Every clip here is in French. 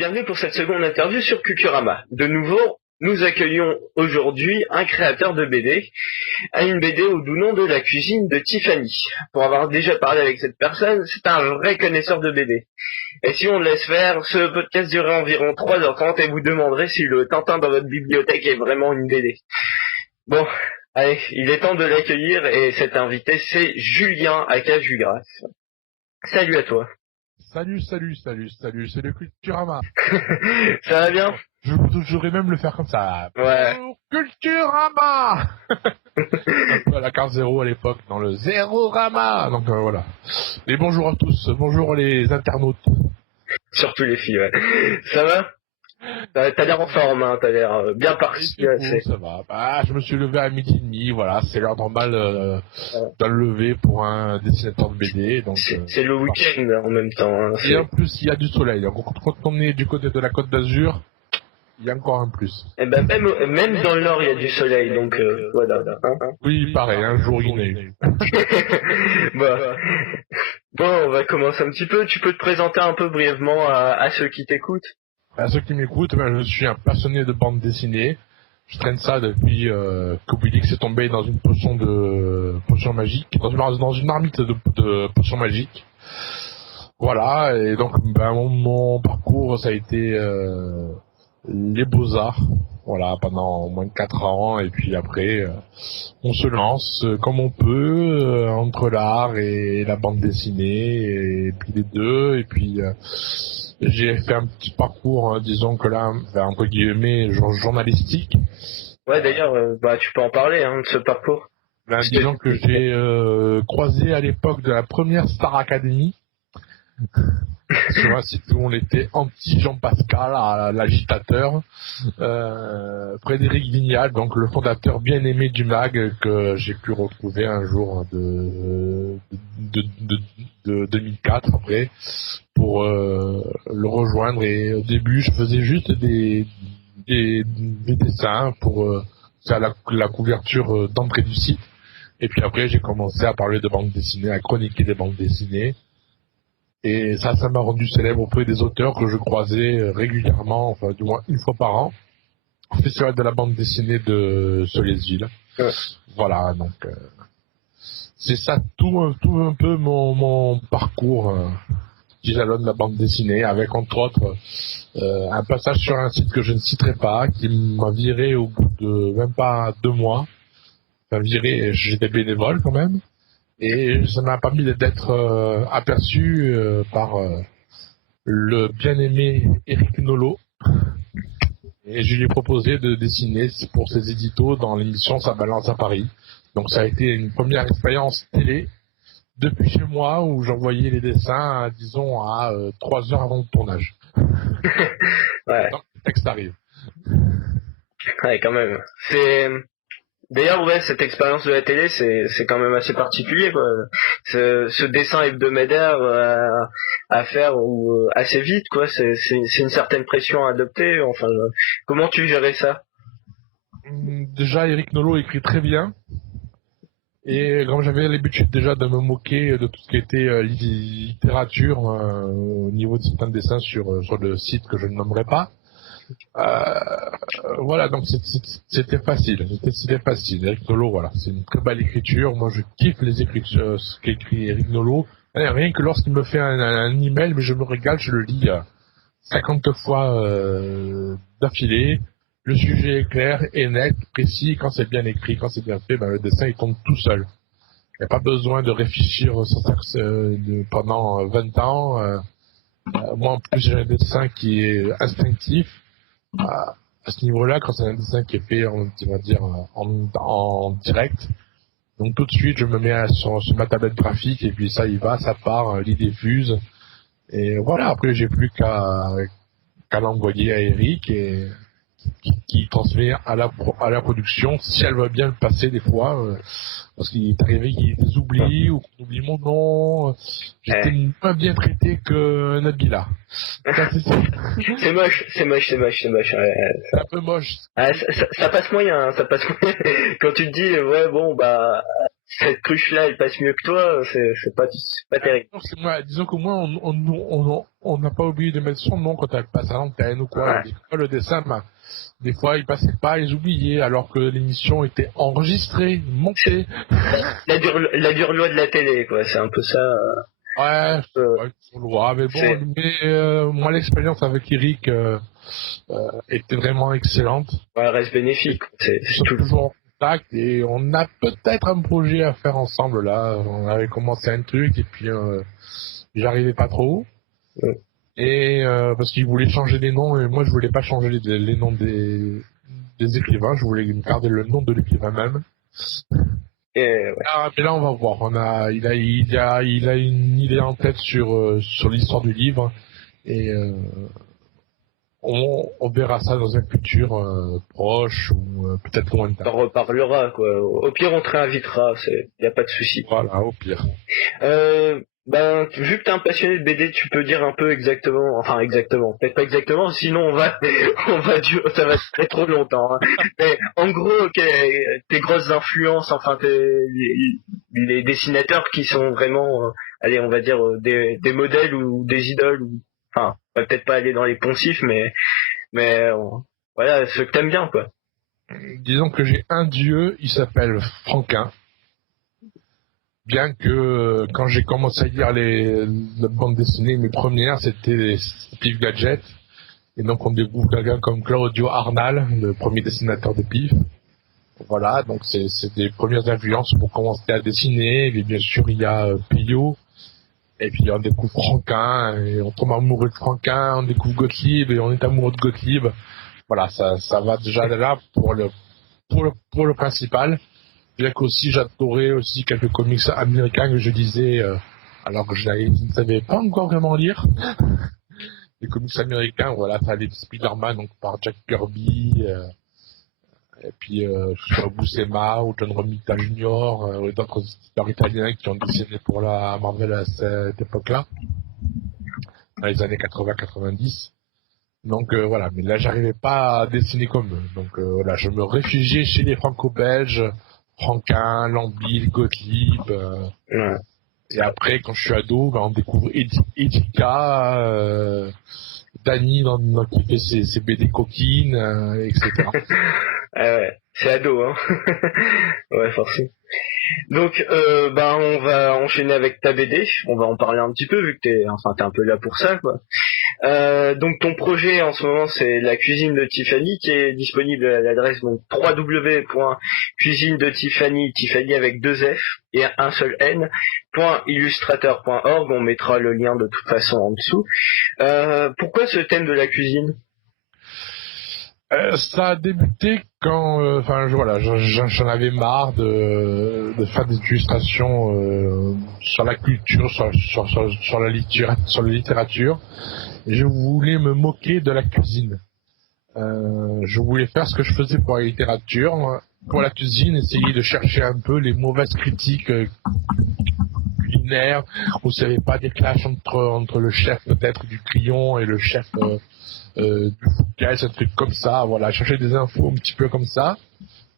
bienvenue pour cette seconde interview sur Culturama. De nouveau, nous accueillons aujourd'hui un créateur de BD, à une BD au doux nom de La cuisine de Tiffany. Pour avoir déjà parlé avec cette personne, c'est un vrai connaisseur de BD. Et si on le laisse faire, ce podcast durera environ 3h30 et vous demanderez si le Tintin dans votre bibliothèque est vraiment une BD. Bon, allez, il est temps de l'accueillir et cet invité c'est Julien aka Jugras. Salut à toi. Salut, c'est le Culturama. Ça va bien? J'aurais même le faire comme ça. Ouais. Culturama. Un peu à la carte zéro à l'époque, dans le Zérorama. Donc voilà. Et bonjour à tous, bonjour les internautes. Surtout les filles, ouais. Ça va? T'as l'air en forme, hein, t'as l'air bien parti. Ça va. Bah, je me suis levé à 12h30, voilà, c'est l'heure normale d'un lever pour un dessinateur de BD. Donc c'est le week-end en même temps. Hein, et en plus, il y a du soleil. Donc quand on est du côté de la Côte d'Azur, il y a encore un plus. Et ben même dans le nord, il y a du soleil, donc voilà. Hein. Oui, pareil, un jour il neige. Bon, on va commencer un petit peu. Tu peux te présenter un peu brièvement à ceux qui t'écoutent? À ceux qui m'écoutent, je suis un passionné de bande dessinée. Je traîne ça depuis qu'Obélix est tombé dans une potion magique, dans une marmite de potions magiques. Voilà, et donc mon parcours, ça a été les Beaux-Arts, voilà, pendant au moins 4 ans, et puis après, on se lance comme on peut, entre l'art et la bande dessinée, et puis les deux, et puis j'ai fait un petit parcours, disons que là, entre guillemets, journalistique. Ouais, d'ailleurs, tu peux en parler, hein, de ce parcours. Disons que j'ai croisé à l'époque de la première Star Academy, sur un site où on était anti-Jean Pascal, l'agitateur, Frédéric Vignal, donc le fondateur bien aimé du mag, que j'ai pu retrouver un jour de 2004 après, pour le rejoindre. Et au début, je faisais juste des dessins pour faire la couverture d'entrée du site. Et puis après, j'ai commencé à parler de bande dessinée, à chroniquer des bandes dessinées. Et ça m'a rendu célèbre auprès des auteurs que je croisais régulièrement, enfin du moins une fois par an, au festival de la bande dessinée de Solesville. Ouais. Voilà, donc c'est ça tout un peu mon parcours qui jalonne la bande dessinée, avec entre autres un passage sur un site que je ne citerai pas, qui m'a viré au bout de même pas 2 mois. Enfin viré, j'étais bénévole quand même. Et ça m'a permis d'être aperçu par le bien-aimé Eric Nolot. Et je lui ai proposé de dessiner pour ses éditos dans l'émission Ça balance à Paris. Donc ça a été une première expérience télé depuis chez moi, où j'envoyais les dessins, disons, à 3 heures avant le tournage. Ouais. Donc le texte arrive. Ouais, quand même. D'ailleurs, ouais, cette expérience de la télé, c'est quand même assez particulier, quoi. Ce dessin hebdomadaire à faire ou assez vite, quoi. C'est une certaine pression à adopter. Enfin, comment tu gérais ça? Déjà, Eric Nolot écrit très bien. Et comme j'avais l'habitude déjà de me moquer de tout ce qui était littérature au niveau de certains dessins sur le site que je ne nommerai pas, voilà, donc c'était facile. Eric Nolot, voilà, c'est une très belle écriture. Moi, je kiffe les écritures, ce qu'écrit Eric Nolot. Rien que lorsqu'il me fait un email, mais je me régale, je le lis 50 fois d'affilée. Le sujet est clair et net, précis. Quand c'est bien écrit, quand c'est bien fait, le dessin il tombe tout seul. Il n'y a pas besoin de réfléchir pendant 20 ans. Moi, en plus, j'ai un dessin qui est instinctif. À ce niveau-là, quand c'est un dessin qui est fait, on va dire, en direct, donc tout de suite, je me mets sur ma tablette graphique et puis ça y va, ça part, l'idée fuse. Et voilà, après, j'ai plus qu'à l'envoyer à Eric et qui transmet à la production, si elle veut bien le passer des fois, parce qu'il est arrivé qu'il y ait des oublis ou qu'on oublie mon nom, j'étais moins bien traité que Nabila. C'est moche. C'est un peu moche. Ça passe moyen, ça passe moyen. Quand tu te dis, ouais, bon, cette cruche-là, elle passe mieux que toi, c'est pas terrible. Disons qu'au moins, on n'a pas oublié de mettre son nom quand elle passe à l'antenne ou quoi. Ouais. Dit que le dessin, des fois, il passait pas, ils oubliaient, alors que l'émission était enregistrée, montée. La dure loi de la télé, quoi. C'est un peu ça. Ouais, sur loi, mais bon, moi, l'expérience avec Eric était vraiment excellente. Ouais, reste bénéfique. C'est toujours en contact et on a peut-être un projet à faire ensemble là. On avait commencé un truc et puis j'arrivais pas trop. Ouais. Et parce qu'il voulait changer les noms et moi je voulais pas changer les noms des écrivains, je voulais garder le nom de l'écrivain même. Ouais. Mais là on va voir. Il a une idée en tête sur l'histoire du livre et on verra ça dans un futur proche ou peut-être lointain. On reparlera, quoi. Au pire, on te réinvitera, y a pas de souci. Voilà, au pire. Vu que t'es un passionné de BD, tu peux dire un peu exactement, peut-être pas exactement, sinon ça va être trop longtemps. Hein. Mais en gros, tes grosses influences, les dessinateurs qui sont vraiment, on va dire des modèles ou des idoles, on va peut-être pas aller dans les poncifs, mais voilà, ceux que t'aimes bien, quoi. Disons que j'ai un dieu, il s'appelle Franquin. Bien que quand j'ai commencé à lire les bandes dessinées, mes premières, c'était Pif Gadget. Et donc on découvre quelqu'un comme Claudio Arnal, le premier dessinateur de Pif. Voilà, donc c'est des premières influences pour commencer à dessiner. Et bien sûr, il y a Pio. Et puis on découvre Franquin, et on tombe amoureux de Franquin, on découvre Gottlieb, et on est amoureux de Gottlieb. Voilà, ça va déjà là pour le principal. Bien qu'aussi j'adorais aussi quelques comics américains que je lisais alors que je ne savais pas encore vraiment lire. Les comics américains, voilà, ça allait de Spider-Man donc par Jack Kirby, et puis sur Buscema ou John Romita Jr. Et d'autres éditeurs italiens qui ont dessiné pour la Marvel à cette époque-là, dans les années 80-90. Donc voilà, mais là j'arrivais pas à dessiner comme eux. Donc voilà, je me réfugiais chez les franco-belges, Franquin, Lambil, Gottlieb. Ouais. Et après, quand je suis ado, on découvre Edika, Danny qui fait ses BD coquines, etc. Ouais, c'est ado, hein. Ouais, forcément. Donc, on va enchaîner avec ta BD. On va en parler un petit peu vu que t'es un peu là pour ça, quoi. Donc ton projet en ce moment c'est la cuisine de Tiffany qui est disponible à l'adresse donc www.cuisine-de-Tiffany, Tiffany avec 2 F et un seul N, .illustrateur.org. On mettra le lien de toute façon en dessous. Pourquoi ce thème de la cuisine? Ça a débuté quand, j'en avais marre de faire des illustrations sur la culture, sur la littérature. Et je voulais me moquer de la cuisine. Je voulais faire ce que je faisais pour la littérature, pour la cuisine, essayer de chercher un peu les mauvaises critiques culinaires, où il n'y avait pas des clashs entre le chef peut-être du Crillon et le chef du Foucault, un truc comme ça, voilà, chercher des infos un petit peu comme ça,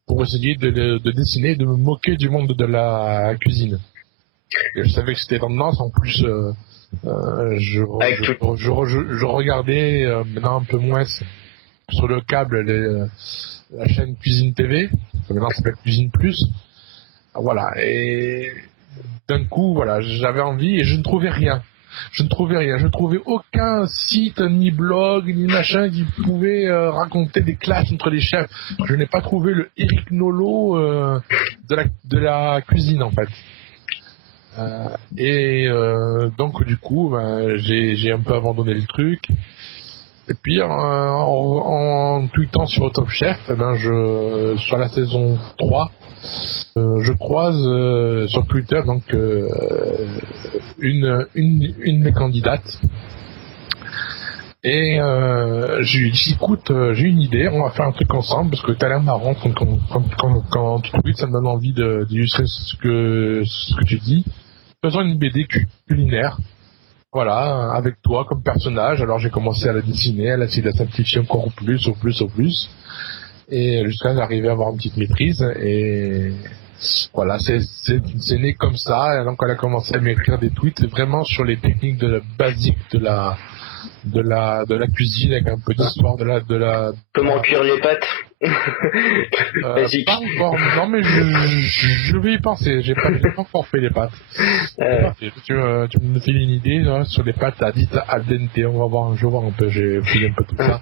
pour essayer de dessiner, de me moquer du monde de la cuisine. Et je savais que c'était tendance, en plus, je regardais maintenant un peu moins sur le câble la chaîne Cuisine TV, maintenant ça s'appelle Cuisine Plus. Voilà, et d'un coup, voilà, j'avais envie et je ne trouvais rien. Je ne trouvais aucun site, ni blog, ni machin qui pouvait raconter des clashs entre les chefs. Je n'ai pas trouvé le Eric Nolot de la cuisine en fait. Donc du coup, j'ai un peu abandonné le truc. Et puis en tweetant sur Top Chef, sur la saison 3, je croise sur Twitter donc une de mes candidates et je lui dis écoute, j'ai une idée, on va faire un truc ensemble parce que t'as l'air marrant quand tu tweets, ça me donne envie d'illustrer ce que tu dis. Faisons une BD culinaire, voilà, avec toi comme personnage. Alors j'ai commencé à la dessiner, à essayer de la simplifier encore plus, et jusqu'à arriver à avoir une petite maîtrise. Et voilà, c'est né comme ça. Et donc elle a commencé à m'écrire des tweets vraiment sur les techniques basiques de la cuisine, avec un peu d'histoire Comment cuire les pâtes. Basique. Pas encore, non mais je vais y penser, j'ai pas encore fait les pâtes. Tu me fais une idée là, sur les pâtes dites al dente, je vais voir un peu, j'ai filé un peu tout ça.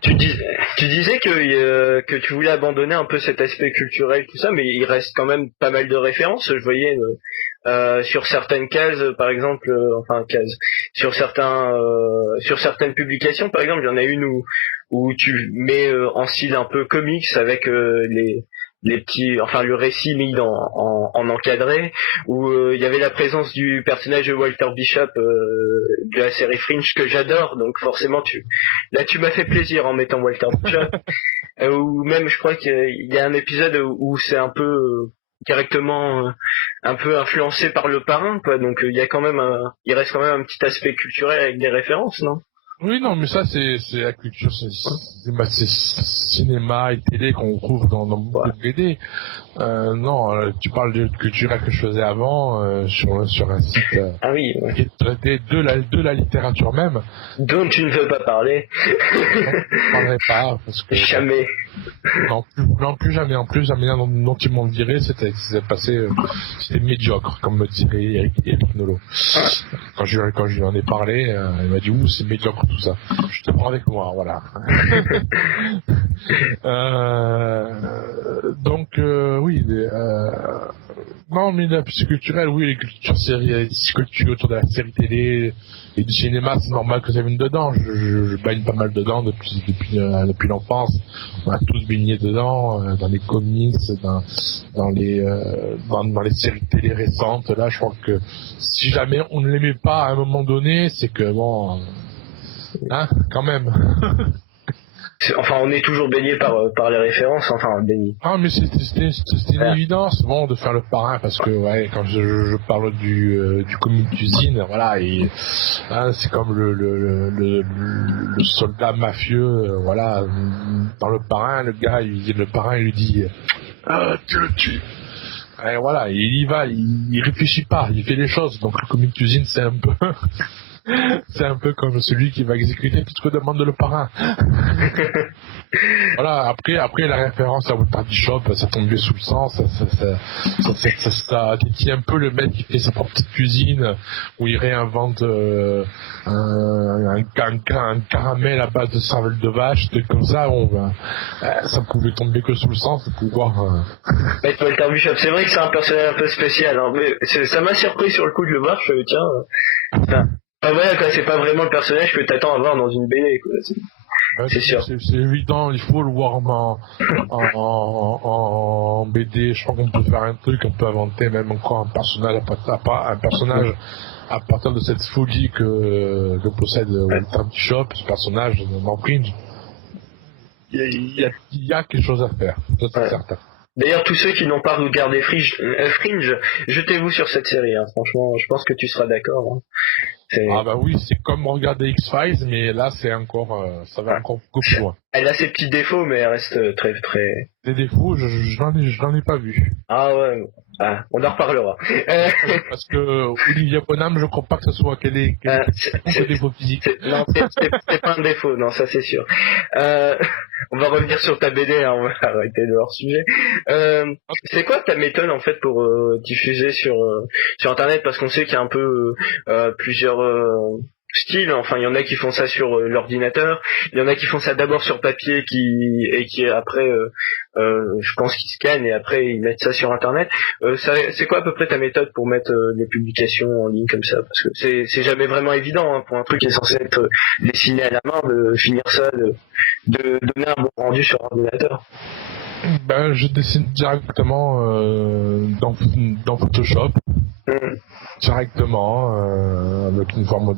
Tu disais que tu voulais abandonner un peu cet aspect culturel, tout ça, mais il reste quand même pas mal de références, je voyais sur certaines cases, par exemple, sur certaines publications, par exemple, il y en a une où tu mets en style un peu comics avec les petits, enfin le récit mis en encadré, où il y avait la présence du personnage de Walter Bishop de la série Fringe que j'adore, donc forcément tu m'as fait plaisir en mettant Walter Bishop. Ou même je crois qu'il y a un épisode où c'est un peu directement un peu influencé par le parrain, quoi, donc il reste quand même un petit aspect culturel avec des références, non? Oui, non, mais ça, c'est la culture, c'est cinéma et télé qu'on trouve dans beaucoup de BD. Non, tu parles de culture que je faisais avant, sur un site qui traitait de la littérature même. Dont tu ne veux pas parler. Je ne parlerai pas, parce que... Jamais. Non, plus jamais. En plus, la manière dont ils m'ont viré, c'était médiocre, comme me dirait Eric Nolot. Quand je lui en ai parlé, il m'a dit, c'est médiocre tout ça. Je te prends avec moi, voilà. Donc, oui, non, mais la culturelle, oui, les cultures autour de la série télé et du cinéma, c'est normal que ça vienne dedans. Je baigne pas mal dedans depuis l'enfance. On a tous baigné dedans, dans les comics, dans les séries télé récentes. Là, je crois que si jamais on ne l'aimait pas à un moment donné, c'est que bon, quand même. Enfin, on est toujours baigné par les références, enfin, baigné. Ah, mais c'était une évidence, bon, de faire le parrain, parce que, ouais, quand je parle du comic cuisine, voilà, et, c'est comme le soldat mafieux, voilà, dans le parrain, le parrain, il lui dit, tu le tues. Et voilà, il y va, il réfléchit pas, il fait les choses, donc le comic cuisine, c'est un peu... C'est un peu comme celui qui va exécuter tout ce que demande le parrain. Voilà, après la référence à Walter Bishop, ça tombait sous le sens, ça détient un peu le mec qui fait sa propre petite cuisine, où il réinvente un caramel à base de cervelle de vache, trucs comme ça, ça pouvait tomber que sous le sens de pouvoir... Walter Bishop, c'est vrai que c'est un personnage un peu spécial, hein, mais ça m'a surpris sur le coup de le voir, je me tiens... voilà, quoi, c'est pas vraiment le personnage que t'attends à voir dans une BD, quoi. C'est sûr. C'est évident, il faut le voir en BD. Je crois qu'on peut faire un truc, on peut inventer même encore un personnage à partir de cette folie que possède Walter Bishop, ce personnage dans Fringe. Il y a quelque chose à faire, ça c'est certain. D'ailleurs, tous ceux qui n'ont pas regardé Fringe, jetez-vous sur cette série, hein. Franchement, je pense que tu seras d'accord, hein. Ah bah oui, c'est comme regarder X-Files, mais là c'est encore, ça va encore beaucoup plus loin. Elle a ses petits défauts, mais elle reste très très... Des défauts, je n'en ai pas vu. Ah ouais, on en reparlera. Parce que Olivia Bonham, je crois pas que ce soit qu'elle ait des défauts physiques. Non, c'est pas un défaut, non, ça c'est sûr. On va revenir sur ta BD, hein, on va arrêter de hors sujet. C'est quoi ta méthode en fait pour diffuser sur internet, parce qu'on sait qu'il y a un peu plusieurs style, enfin il y en a qui font ça sur l'ordinateur, il y en a qui font ça d'abord sur papier qui après je pense qu'ils scannent et après ils mettent ça sur internet. C'est quoi à peu près ta méthode pour mettre les publications en ligne comme ça, parce que c'est jamais vraiment évident, hein, pour un truc qui est censé être dessiné à la main, de finir ça, de donner un bon rendu sur ordinateur. Ben je dessine directement dans Photoshop. Directement, avec une forme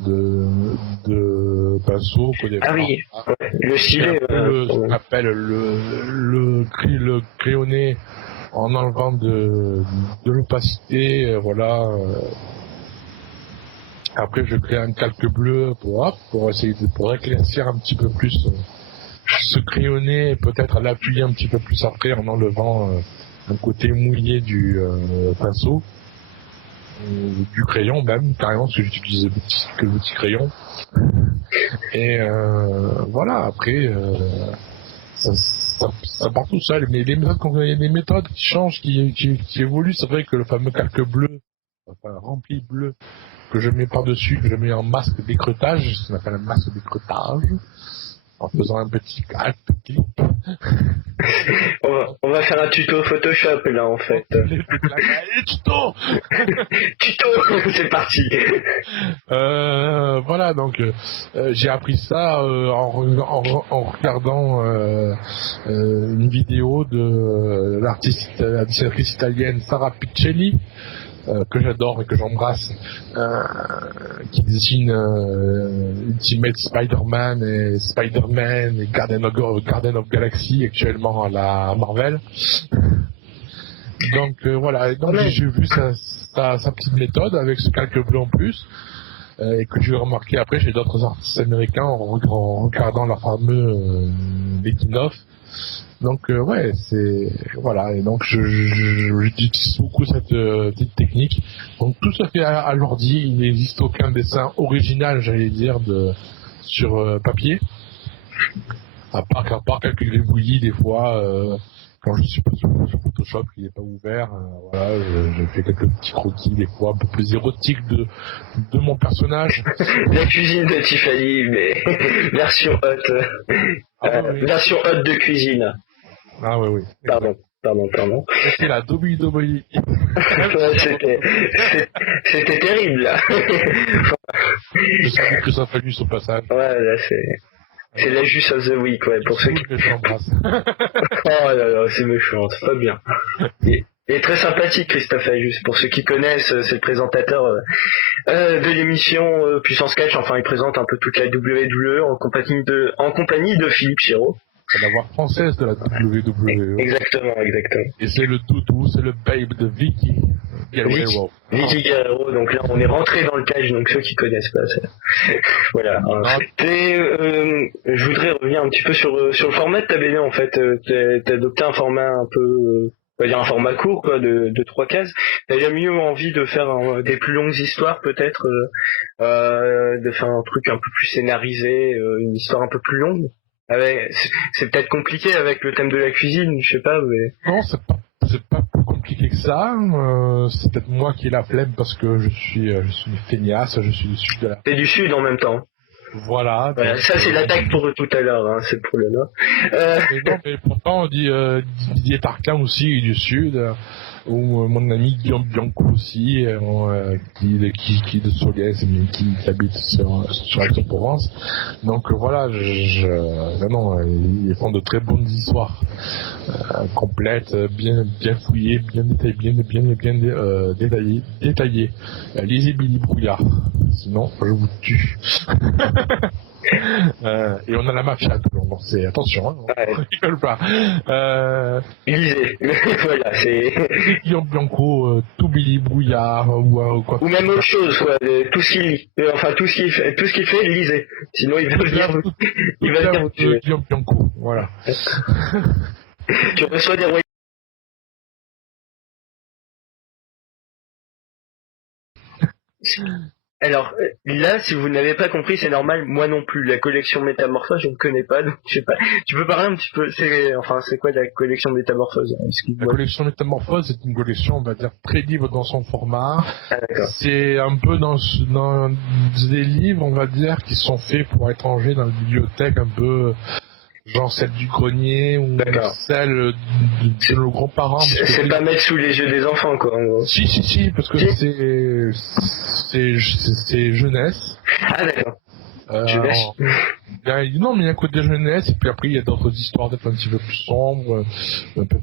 de pinceau. Ah oui, le stylet. Ce qu'on appelle le crayonné, en enlevant de l'opacité, voilà. Après, je crée un calque bleu pour essayer pour éclaircir un petit peu plus ce crayonné, et peut-être l'appuyer un petit peu plus après en enlevant un côté mouillé du pinceau, du crayon même, carrément, parce que j'utilise que l'outil crayon. Et voilà, après, ça part tout seul. Mais les méthodes qui changent, qui évoluent, c'est vrai que le fameux calque bleu, enfin rempli bleu, que je mets par-dessus, que je mets en masque d'écreutage, ce qu'on appelle un masque d'écreutage, en faisant un petit clip. On va faire un tuto Photoshop là en fait. Tuto Tuto, c'est parti. Voilà, donc j'ai appris ça en regardant une vidéo de la dessinatrice italienne Sara Piccelli, que j'adore et que j'embrasse, qui dessine Ultimate Spider-Man et Garden of Galaxy actuellement à la Marvel. Donc voilà, et donc j'ai vu sa petite méthode avec ce calque bleu en plus, et que j'ai remarqué après chez d'autres artistes américains en regardant leur fameux making-of. Donc ouais, c'est voilà, et donc j'utilise beaucoup cette technique. Donc tout se fait à l'ordi, il n'existe aucun dessin original, j'allais dire, sur papier, à part quelques gribouillis des fois. Quand je suis pas sur Photoshop, il n'est pas ouvert, voilà, je fais quelques petits croquis des fois un peu plus érotiques de mon personnage. La cuisine de Tiffany, mais version haute, version haute de cuisine. Ah oui. Pardon. C'était la WWE. Ouais, c'était terrible là. Je savais que ça a fallu son passage. Ouais, là c'est la Juice of the Week, ouais, pour ceux qui... Oh là là, c'est méchant, c'est pas bien. Il est très sympathique, Christophe Ajus. Pour ceux qui connaissent, c'est le présentateur de l'émission Puissance Catch. Enfin, il présente un peu toute la WWE en compagnie de Philippe Chiraud. C'est la voix française de la WWE. Exactement. Et c'est le doudou, c'est le babe de Vicky Guerrero. Vicky Guerrero, donc là on est rentré dans le catch, donc ceux qui connaissent pas, voilà. Je voudrais revenir un petit peu sur le format de ta BD en fait. T'as adopté un format un peu, on va dire un format court quoi, de 3 cases. T'as jamais eu envie de faire des plus longues histoires peut-être, de faire un truc un peu plus scénarisé, une histoire un peu plus longue? C'est peut-être compliqué avec le thème de la cuisine, je sais pas, mais... Non, c'est pas plus compliqué que ça. C'est peut-être moi qui ai la flemme parce que je suis une feignasse, je suis du sud de la... T'es du sud en même temps. Voilà. Ça c'est l'attaque pour tout à l'heure, hein, c'est pour le nord. Mais pourtant on dit Didier Tarquin aussi est du sud. Ou mon ami Guillaume Bianco aussi, qui est de Solès, mais qui habite sur Aix-en-Provence. Donc voilà, vraiment, ils font de très bonnes histoires, complètes, bien fouillées, bien détaillées. Lisez Billy Brouillard, sinon je vous tue. Et on a la mafia tout le long, donc c'est attention, hein, on rigole pas. Lisez, voilà, c'est Guillaume Bianco, tout Billy Brouillard ou quoi. Ou même autre chose, quoi, tout ce qu'il lit, enfin tout ce qu'il fait, lisez. Sinon il va venir vous tuer. Guillaume Bianco, voilà. Tu reçois des royaumes. Alors là, si vous n'avez pas compris, c'est normal, moi non plus. La collection Métamorphose, je ne connais pas, donc je sais pas. Tu peux parler un petit peu, c'est quoi la collection Métamorphose? La collection Métamorphose est une collection, on va dire, très libre dans son format. Ah, c'est un peu dans des livres, on va dire, qui sont faits pour être rangés dans la bibliothèque, un peu genre celle du grenier ou celle de nos grands-parents. C'est pas mettre sous les yeux des enfants, quoi, en gros. Si, parce que c'est jeunesse. Ah d'accord. Non, mais il y a un côté jeunesse, et puis après il y a d'autres histoires peut-être un petit peu plus sombres, un peu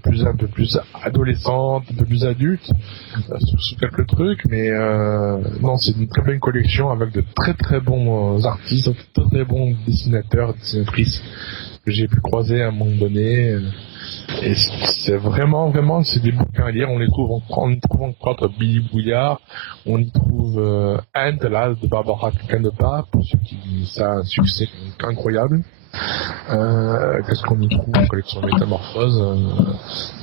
plus adolescentes, un peu plus adultes, sur quelques trucs, mais non, c'est une très bonne collection avec de très très bons artistes, de très bons dessinateurs, dessinatrices que j'ai pu croiser à un moment donné. Et c'est vraiment, c'est des bouquins à lire. On y trouve entre autres Billy Brouillard, on y trouve Ant, là, de Barbara Canepa, pour ceux qui, ça a un succès incroyable. Qu'est-ce qu'on y trouve? Collection Métamorphose.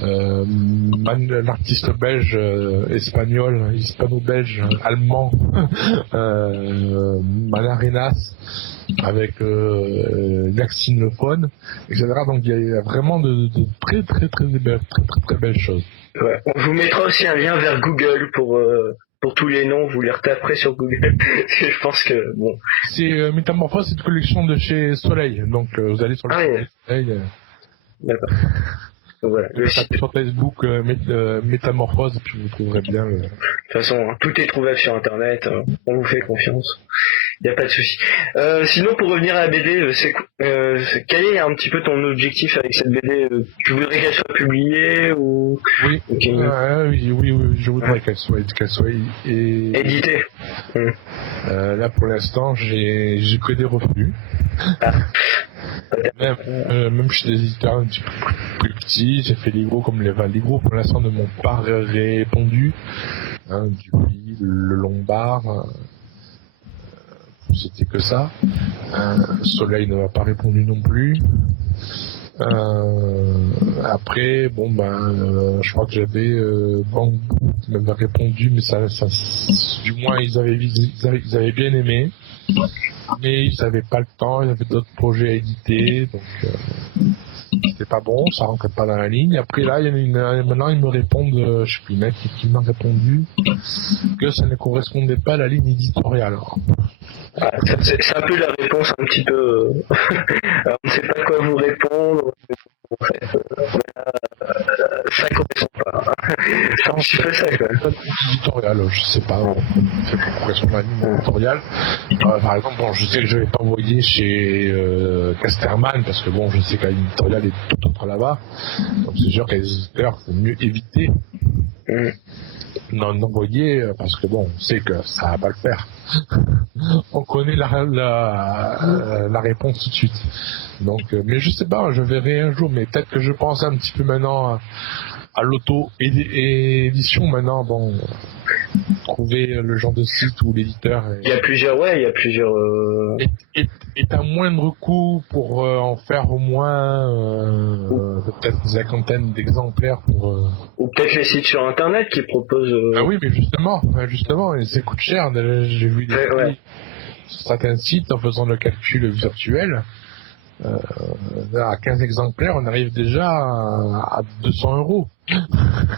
L'artiste belge, espagnol, hispano-belge, allemand, Manarinas, avec Yaxine Le Faune, etc. Donc il y a vraiment de très belles choses. Ouais. On vous mettra aussi un lien vers Google pour tous les noms, vous les retaperez sur Google. Parce que je pense que bon. C'est Métamorphose, c'est une collection de chez Soleil, donc vous allez sur le site Soleil. D'accord. Donc voilà, le site. Sur Facebook Métamorphose, et puis vous trouverez bien le... De toute façon, tout est trouvable sur internet, on vous fait confiance. Il n'y a pas de souci. Sinon, pour revenir à la BD, quel est un petit peu ton objectif avec cette BD? Tu voudrais qu'elle soit publiée ou... Oui, okay. Oui, je voudrais qu'elle soit éditée. Là, pour l'instant, j'ai que des refus. Ah. Même chez des éditeurs un petit peu plus petits, j'ai fait les gros comme les gros pour l'instant ne m'ont pas répondu. Dupuis, le Lombard, c'était que ça. Soleil ne m'a pas répondu non plus. Après, je crois que j'avais Bambou qui m'avait répondu, mais ça, du moins ils avaient bien aimé, mais ils n'avaient pas le temps, ils avaient d'autres projets à éditer, donc c'était pas bon, ça rentrait pas dans la ligne. Après là, maintenant ils me répondent, je sais plus, mec qui m'a répondu que ça ne correspondait pas à la ligne éditoriale. Ah, c'est un peu la réponse un petit peu. Alors, on ne sait pas quoi vous répondre. En fait, ça correspond pas. C'est un petit peu ça, quoi. Éditorial, je sais pas. C'est pour correspondre à la ligne éditoriale. Par exemple, je sais que je vais pas envoyer chez Casterman parce que je sais que la ligne éditoriale est tout autre là-bas. Donc c'est sûr que les éditeurs, il faut mieux éviter d'envoyer parce que on sait que ça va pas le faire. On connaît la réponse tout de suite. Donc, mais je sais pas, je verrai un jour, mais peut-être que je pense un petit peu maintenant à l'auto-édition maintenant, trouver le genre de site où l'éditeur il y a plusieurs est à moindre coût pour en faire au moins peut-être une cinquantaine d'exemplaires pour ou peut-être les sites sur internet qui proposent Ah oui, mais justement, et ça coûte cher. J'ai vu des prix sur certains sites en faisant le calcul virtuel. À 15 exemplaires, on arrive déjà à 200 €.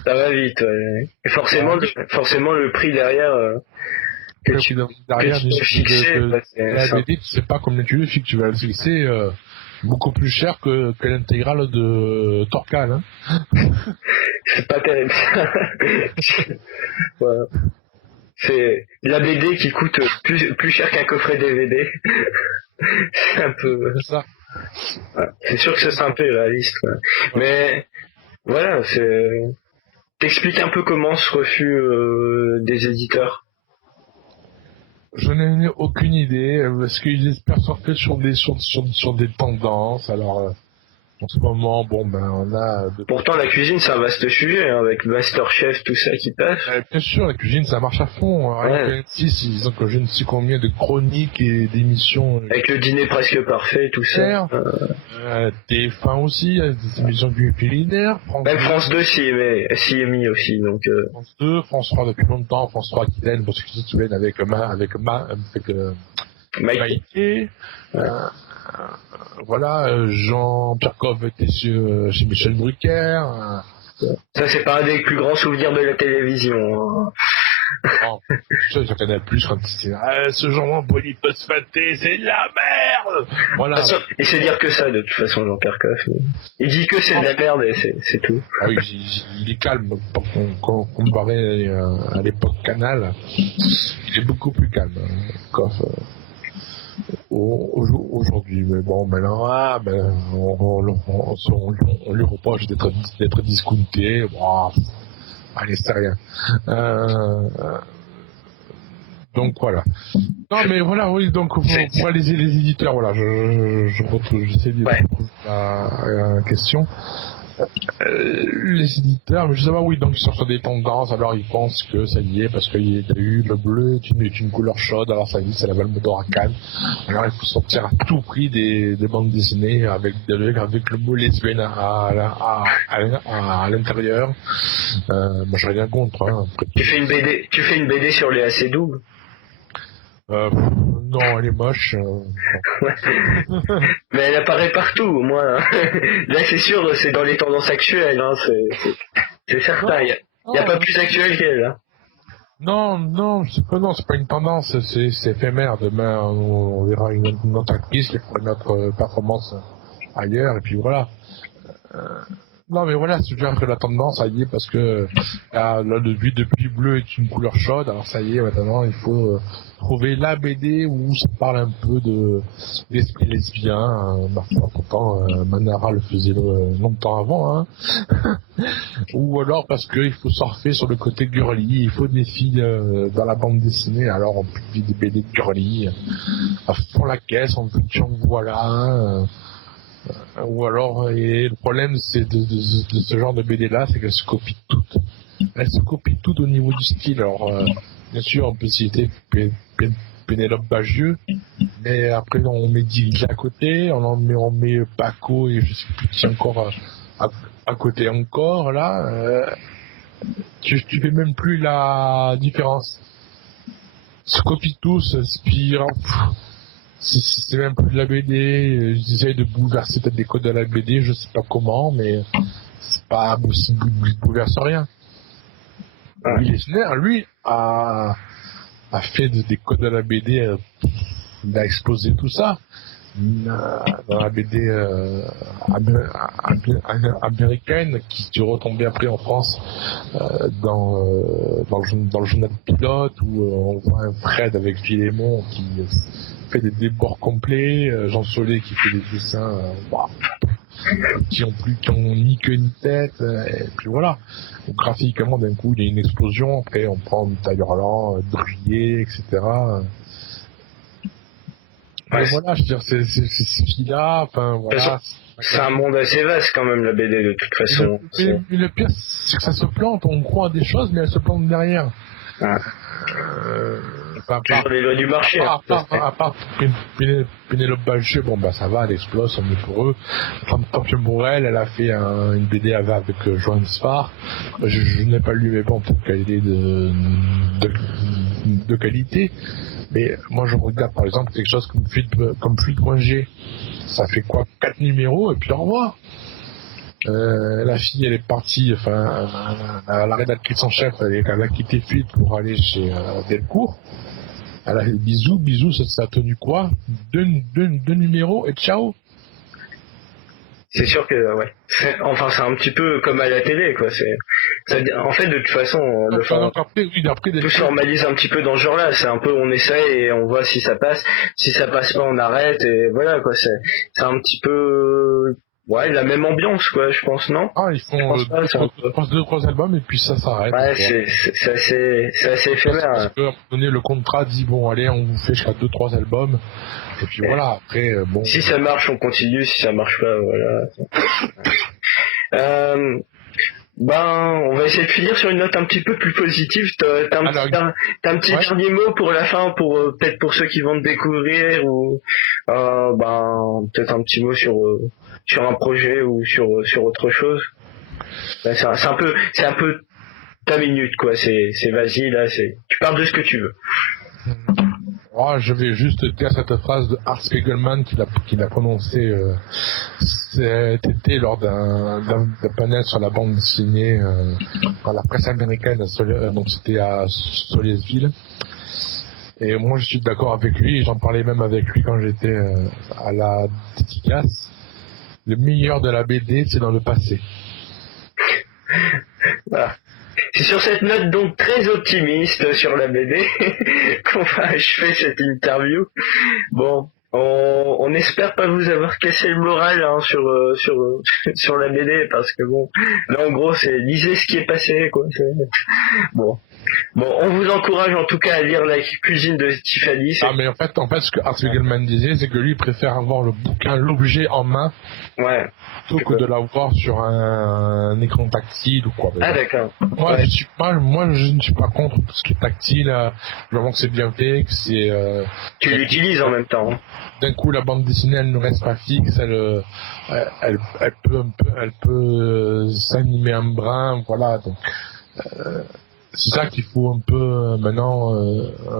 Ça va vite, ouais. Et forcément, le prix derrière que tu dois fixer, la BD, c'est pas comme tu le fixes, tu vas le fixer beaucoup plus cher que l'intégrale de Torcal. Hein. C'est pas terrible. Voilà. C'est la BD qui coûte plus cher qu'un coffret DVD. C'est un peu... C'est ça. Ouais. C'est sûr que c'est un peu réaliste, quoi. Mais voilà, t'expliques un peu comment ce refus des éditeurs. Je n'ai aucune idée. Est-ce qu'ils espèrent sortir sur des tendances? Alors, en ce moment, on a... Pourtant, la cuisine, c'est un vaste sujet, hein, avec Masterchef, tout ça qui passe. Bien sûr, la cuisine, ça marche à fond. Rien que ils ont que je ne sais combien de chroniques et d'émissions. Avec le dîner presque parfait, tout ça. TF1 aussi, des émissions culinaires. Même France 2 s'y est mis aussi, donc... France 2, France 3 depuis longtemps, France 3 Aquitaine, pour ceux qui se souviennent, avec Maïté. Voilà, Jean-Pierre Coff était chez Michel Drucker. Ça, c'est pas un des plus grands souvenirs de la télévision. Hein. Non, ça connaît plus quand c'était ce genre de peut se fêter, c'est de la merde. Voilà. Il sait dire que ça de toute façon, Jean-Pierre Coff. Il dit que c'est de la merde et c'est tout. Ah oui, il est calme comparé à l'époque Canal. Il est beaucoup plus calme, Coff. Aujourd'hui, mais maintenant, on lui reproche d'être discounté. Allez, c'est rien. Donc voilà. Non, mais voilà, oui. Donc pour les éditeurs, voilà, j'essaie de trouver la question. Les éditeurs, mais je sais pas, oui, donc ils sont sur des tendances, alors ils pensent que ça y est, parce qu'il y a eu le bleu est une couleur chaude, alors ça y est, c'est la Valmodor à Cannes. Alors il faut sortir à tout prix des bandes dessinées avec le mot lesbienne à l'intérieur. Moi j'ai rien contre, hein. Tu fais une BD sur les AC doubles. Non, elle est moche. Mais elle apparaît partout, au moins. Hein. Là, c'est sûr, c'est dans les tendances actuelles. Hein. C'est certain. Il n'y a pas plus actuel qu'elle. Hein. Non, c'est pas une tendance, c'est éphémère. Demain, on verra une autre actrice qui fera notre performance ailleurs, et puis voilà. Non, mais voilà, c'est bien que la tendance, ça y est, parce que là, depuis bleu est une couleur chaude, alors ça y est, maintenant, il faut trouver la BD où ça parle un peu d'esprit lesbien. Pourtant, Manara le faisait longtemps avant, hein. Ou alors parce qu'il faut surfer sur le côté girly, il faut des filles dans la bande dessinée, alors on publie des BD girly, à fond la caisse, on veut dire voilà. Ou alors, et le problème c'est de ce genre de BD là, c'est qu'elles se copient toutes. Elles se copient toutes au niveau du style. Alors, bien sûr, on peut citer Pénélope Bagieux, mais après on met Dirige à côté, on met Paco et je sais plus qui encore à côté encore, là. Tu fais même plus la différence. Se copient tous, s'inspirent. C'est même plus de la BD, j'essaye de bouleverser peut-être des codes de la BD, je sais pas comment, mais c'est pas, bouleverse rien. Lui, Lesner, lui, a fait des codes de la BD, il a explosé tout ça. Dans la BD américaine qui retombait après en France dans le journal pilote où on voit un Fred avec Philémon qui fait des débords complets, Jean Solé qui fait des dessins qui ont ni queue ni tête, et puis voilà. Donc, graphiquement d'un coup il y a une explosion, après on prend Taillerland, Druillet, etc. Mais voilà, je veux dire, ces filles-là, enfin voilà. C'est un monde assez vaste quand même, la BD, de toute façon. Mais le pire, c'est que ça se plante, on croit à des choses, mais elles se plantent derrière. Toujours les lois du marché. À part Pénélope Bagieux, bon bah ça va, elle explose, on est pour eux. Tant que pour elle a fait une BD avec Joan Spar. Je n'ai pas lu, mais bon, peut-être qu'elle est de qualité. Mais moi je regarde par exemple quelque chose comme Fluide.g. Ça fait quoi, 4 numéros et puis au revoir. La fille elle est partie, enfin la rédactrice en chef elle a quitté Fluide pour aller chez Delcourt. Elle a fait bisous, ça a tenu quoi, deux numéros et ciao. C'est sûr que ouais. C'est un petit peu comme à la télé, quoi. En fait, de toute façon, tout se normalise un petit peu dans ce genre-là. C'est un peu, on essaye et on voit si ça passe. Si ça passe pas, on arrête et voilà, quoi. C'est un petit peu, ouais, la même ambiance, quoi. Je pense, non? Ah, ils font 2-3 albums et puis ça s'arrête. Ouais, c'est assez éphémère. Parce que, à un moment donné, le contrat dit bon, allez, on vous fait jusqu'à 2-3 albums. Et puis voilà, après, bon. Si ça marche, on continue. Si ça marche pas, voilà. On va essayer de finir sur une note un petit peu plus positive. T'as un petit dernier mot pour la fin, pour peut-être pour ceux qui vont te découvrir, ou peut-être un petit mot sur un projet ou sur autre chose. C'est un peu ta minute, quoi. C'est vas-y, là, tu parles de ce que tu veux. Je vais juste dire cette phrase de Art Spiegelman qu'il a prononcée cet été lors d'un panel sur la bande dessinée dans la presse américaine, donc c'était à Solesville. Et moi je suis d'accord avec lui, et j'en parlais même avec lui quand j'étais à la dédicace. Le meilleur de la BD, c'est dans le passé. Voilà. C'est sur cette note donc très optimiste sur la BD qu'on va achever cette interview. Bon, on espère pas vous avoir cassé le moral sur la BD, parce que bon, là en gros c'est lisez ce qui est passé, quoi. Bon, Bon, on vous encourage en tout cas à lire La cuisine de Tiffany. Ah, mais en fait, ce que Art Spiegelman disait, c'est que lui, il préfère avoir le bouquin, l'objet en main, Ouais. plutôt que de l'avoir sur un écran tactile ou quoi. Ah d'accord. Moi, Ouais. je ne suis pas contre tout ce qui est tactile. Vraiment que c'est bien fait, que c'est. Tu l'utilises en même temps. Hein. D'un coup, la bande dessinée, elle ne reste pas fixe. Elle peut s'animer un brin, voilà. Donc, c'est ça qu'il faut un peu maintenant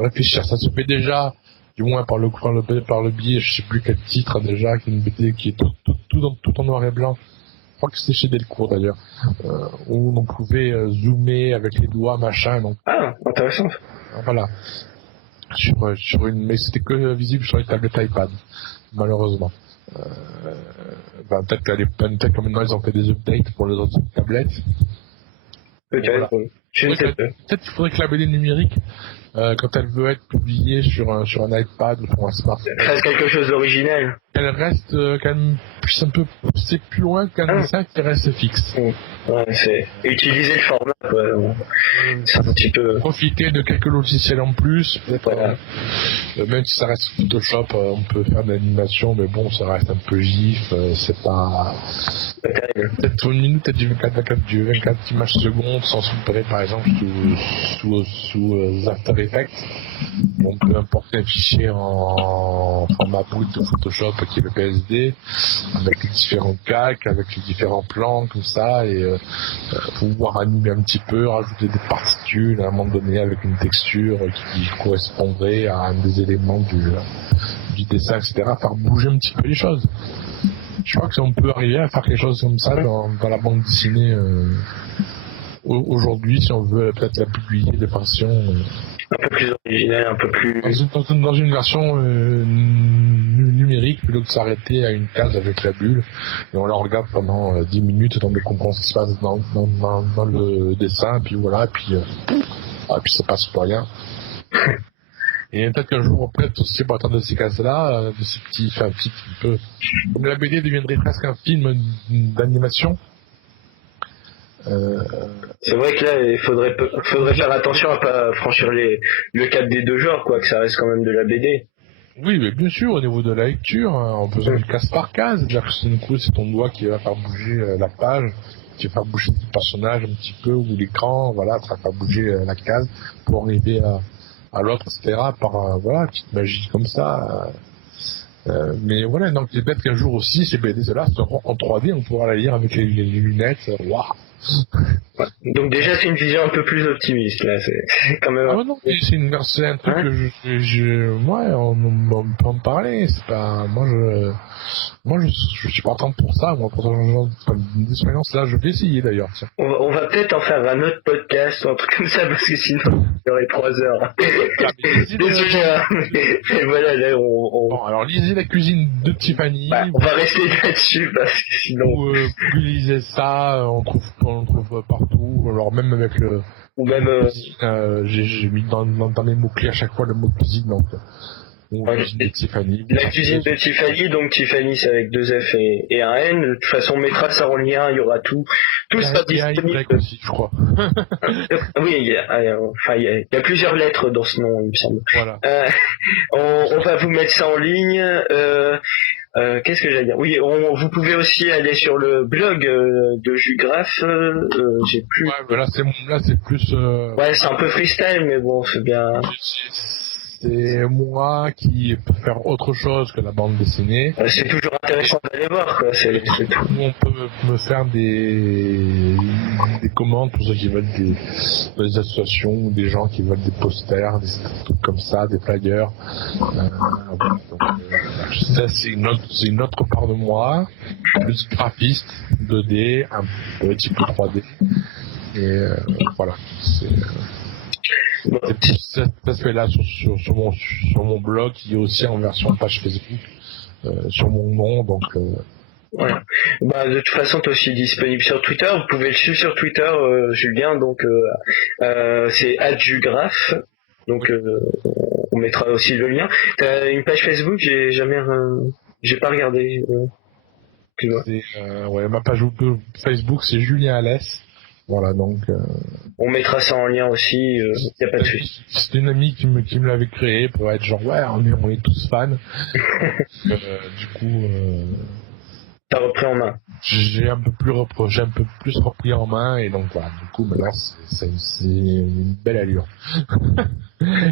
réfléchir. Ça se fait déjà, du moins par le biais, je sais plus quel titre déjà, qui est une BD qui est tout en noir et blanc. Je crois que c'était chez Delcourt d'ailleurs, où on pouvait zoomer avec les doigts, machin. Donc Ah, intéressant. voilà, sur une, mais c'était que visible sur les tablettes iPad, malheureusement. Peut-être que maintenant ils ont fait des updates pour les autres tablettes. Peut-être. Voilà. Je ne sais pas. Peut-être qu'il faudrait que la BD numérique, quand elle veut être publiée sur un iPad ou sur un smartphone, Fasse quelque chose d'original. qu'elle reste, qu'elle puisse un peu pousser plus loin qu'un dessin qui reste fixe. Ouais, c'est utiliser le format, quoi. C'est un petit peu. Profiter de quelques logiciels en plus, peut-être, Voilà. même si ça reste Photoshop, on peut faire de l'animation, mais bon, ça reste un peu GIF, c'est pas... Pas terrible. Peut-être une minute, peut-être du 24 images secondes, sans se repérer par exemple sous After Effects. On peut importer un fichier en format brut de Photoshop qui est le PSD, avec les différents calques, avec les différents plans, comme ça, et pouvoir animer un petit peu, rajouter des particules à un moment donné avec une texture qui correspondrait à un des éléments du dessin, etc. Faire bouger un petit peu les choses. Je crois que si on peut arriver à faire quelque chose comme ça dans la bande dessinée aujourd'hui, si on veut peut-être la publier de façon Un peu plus original, un peu plus. dans une version numérique, plutôt que de s'arrêter à une case avec la bulle et on la regarde pendant 10 minutes et on comprend ce qui se passe dans le dessin, puis voilà, puis ça passe pour rien. Et peut-être qu'un jour, peut-être aussi, pour attendre de ces cases-là, de ces petits, enfin, un petit peu, comme la BD deviendrait presque un film d'animation. C'est vrai que là, il faudrait faire attention à pas franchir le cap des deux genres, quoi, que ça reste quand même de la BD. Oui, mais bien sûr, au niveau de la lecture, en faisant du case par case, c'est-à-dire que d'un coup, c'est ton doigt qui va faire bouger la page, qui va faire bouger le personnage un petit peu, ou l'écran, voilà, ça va faire bouger la case pour arriver à l'autre, etc. Par voilà, petite magie comme ça. Mais voilà, donc peut-être qu'un jour aussi, ces BD-là seront en 3D, on pourra la lire avec les lunettes. Waouh! Donc déjà, c'est une vision un peu plus optimiste, là. C'est quand même. Ah non, mais c'est un truc que ouais, on peut en parler. C'est pas, moi je suis pas tant pour ça. Moi, pour ce genre d'expérience là, je vais essayer d'ailleurs. Tiens. On va peut-être en faire un autre podcast ou un truc comme ça, parce que sinon, il y aurait 3 heures. Et voilà, là, Bon, alors lisez La cuisine de Tiffany. Bah, on va rester là-dessus, parce que sinon. Ou lisez ça, on trouve partout. Alors même avec le. Ou même. J'ai mis dans mes mots-clés à chaque fois le mot cuisine, donc. La cuisine de Tiffany. La cuisine de Tiffany, donc Tiffany c'est avec 2 F et un N. De toute façon, on mettra ça en lien, il y aura tout. Tout sera disponible. Aussi, je crois. Oui, il y a plusieurs lettres dans ce nom, il me semble. Voilà. On va vous mettre ça en ligne. Qu'est-ce que j'allais dire? Oui, vous pouvez aussi aller sur le blog de Jugraph. J'ai plus. Ouais, mais là c'est plus. Ouais, c'est un peu freestyle, mais bon, c'est bien. C'est moi qui peux faire autre chose que la bande dessinée. C'est toujours intéressant d'aller voir, quoi. C'est tout. On peut me faire des commandes pour ceux qui veulent des associations ou des gens qui veulent des posters, des trucs comme ça, des flyers. Ça c'est une autre part de moi, plus graphiste, 2D, un petit peu 3D. Et voilà. C'est plus cet aspect-là sur mon blog qui est aussi en version page Facebook sur mon nom, donc voilà. Bah, de toute façon, t'es aussi disponible sur Twitter. Vous pouvez le suivre sur Twitter, Julien. Donc c'est @jugraph. Donc on mettra aussi le lien. T'as une page Facebook? J'ai pas regardé. ouais, ma page Facebook c'est Julien Alès. Voilà, donc... On mettra ça en lien aussi, y a pas de souci. C'est une amie qui me l'avait créé pour être genre, ouais, on est tous fans. Du coup... T'as repris en main. J'ai un peu plus repris en main, et donc voilà, du coup maintenant c'est une belle allure.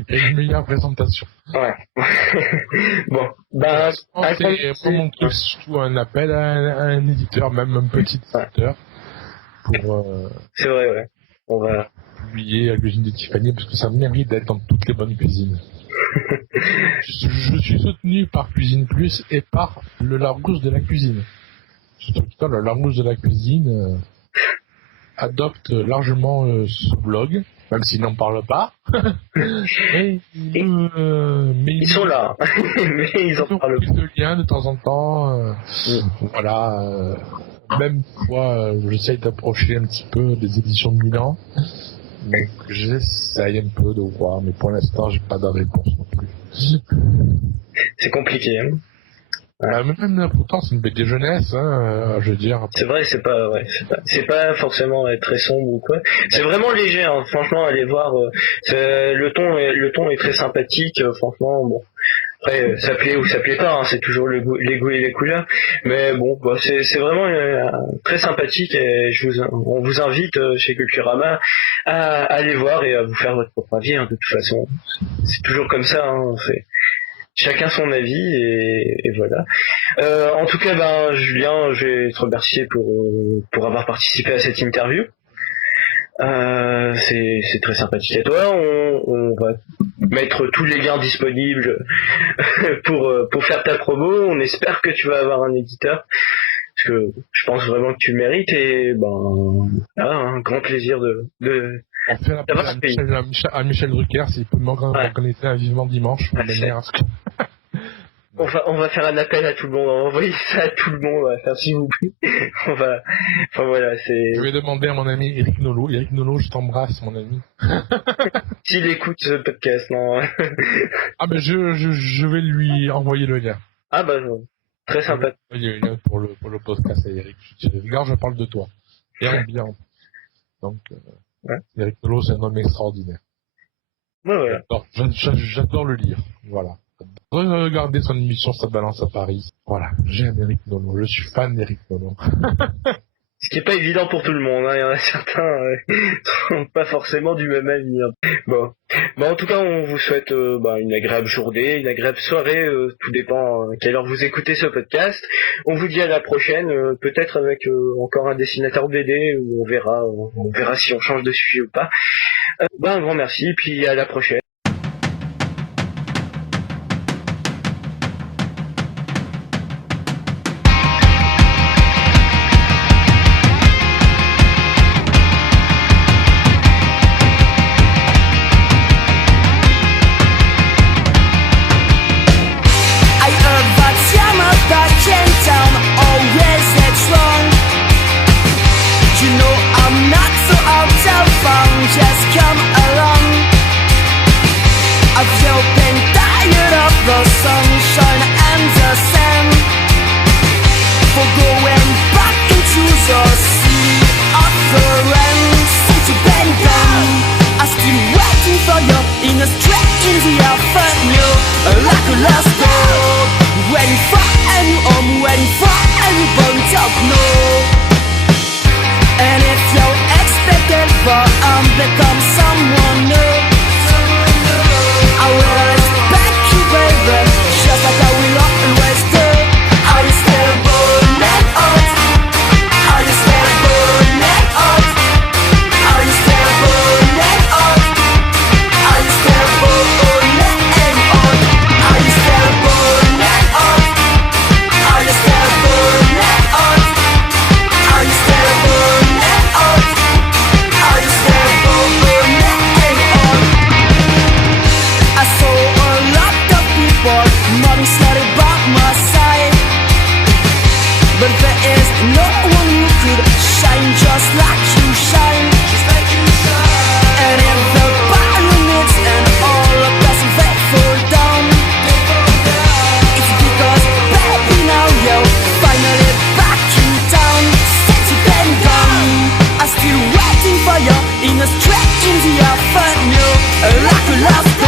Et une meilleure présentation. Ouais. Bon, bah... c'est pour mon truc, surtout un appel à un éditeur, même un petit éditeur, pour... C'est vrai, ouais. On va... publier la cuisine de Tiffany, parce que ça mérite d'être dans toutes les bonnes cuisines. Je suis soutenu par Cuisine Plus et par le Larousse de la cuisine. Le Larousse de la cuisine adopte largement ce blog, même s'ils n'en parlent pas. mais ils sont là, mais ils en parlent plus de liens de temps en temps. Voilà. Même fois, j'essaye d'approcher un petit peu des éditions de Milan. Donc j'essaye un peu de voir, mais pour l'instant j'ai pas de réponse non plus. C'est compliqué, hein. Même pourtant c'est une BD jeunesse, hein, je veux dire. C'est vrai, c'est pas forcément très sombre ou quoi. C'est vraiment léger, hein. Franchement, allez voir. Le ton est très sympathique, franchement. Bon, après ça plaît ou ça plaît pas, hein. C'est toujours les goûts et les couleurs. Mais bon, bah, c'est vraiment très sympathique et on vous invite chez Culturama à aller voir et à vous faire votre propre avis, hein, de toute façon. C'est toujours comme ça, hein. Chacun son avis et voilà. En tout cas, ben Julien, je vais te remercier pour avoir participé à cette interview. C'est très sympathique à toi. On va mettre tous les liens disponibles pour faire ta promo. On espère que tu vas avoir un éditeur, parce que je pense vraiment que tu le mérites, et ben un grand plaisir de on fait appel à Michel Drucker, s'il peut m'organiser un vivement dimanche. On va faire un appel à tout le monde, on va envoyer ça à tout le monde, enfin, s'il vous plaît. Enfin voilà, c'est... Je vais demander à mon ami Eric Nolot. Eric Nolot, je t'embrasse, mon ami. S'il écoute ce podcast, non. Ah, mais je vais lui envoyer le lien. Ah bah, très sympa. Il y a le lien pour le podcast à Eric. Je dirais, regarde, je parle de toi. Et en bien. Donc, Eric Nolot, c'est un homme extraordinaire. Ouais, voilà. J'adore le lire. Voilà. Regardez son émission Ça balance à Paris. Voilà, j'aime Eric Nolot, je suis fan d'Eric Nolot. Ce qui est pas évident pour tout le monde, hein. Il y en a certains sont pas forcément du même avis, hein. Bon, en tout cas, on vous souhaite une agréable journée, une agréable soirée, tout dépend à quelle heure vous écoutez ce podcast. On vous dit à la prochaine, peut-être avec encore un dessinateur BD, où on verra si on change de sujet ou pas. Un grand merci, puis à la prochaine. Become someone new. I will respect you, baby, just like I will always do. Are you still burning out? Are you still burning out? Are you still burning out? Are you still burning out? Are you still burning out? Are you still burning out? Are you still burning out? Are you still burning out? I saw like a lost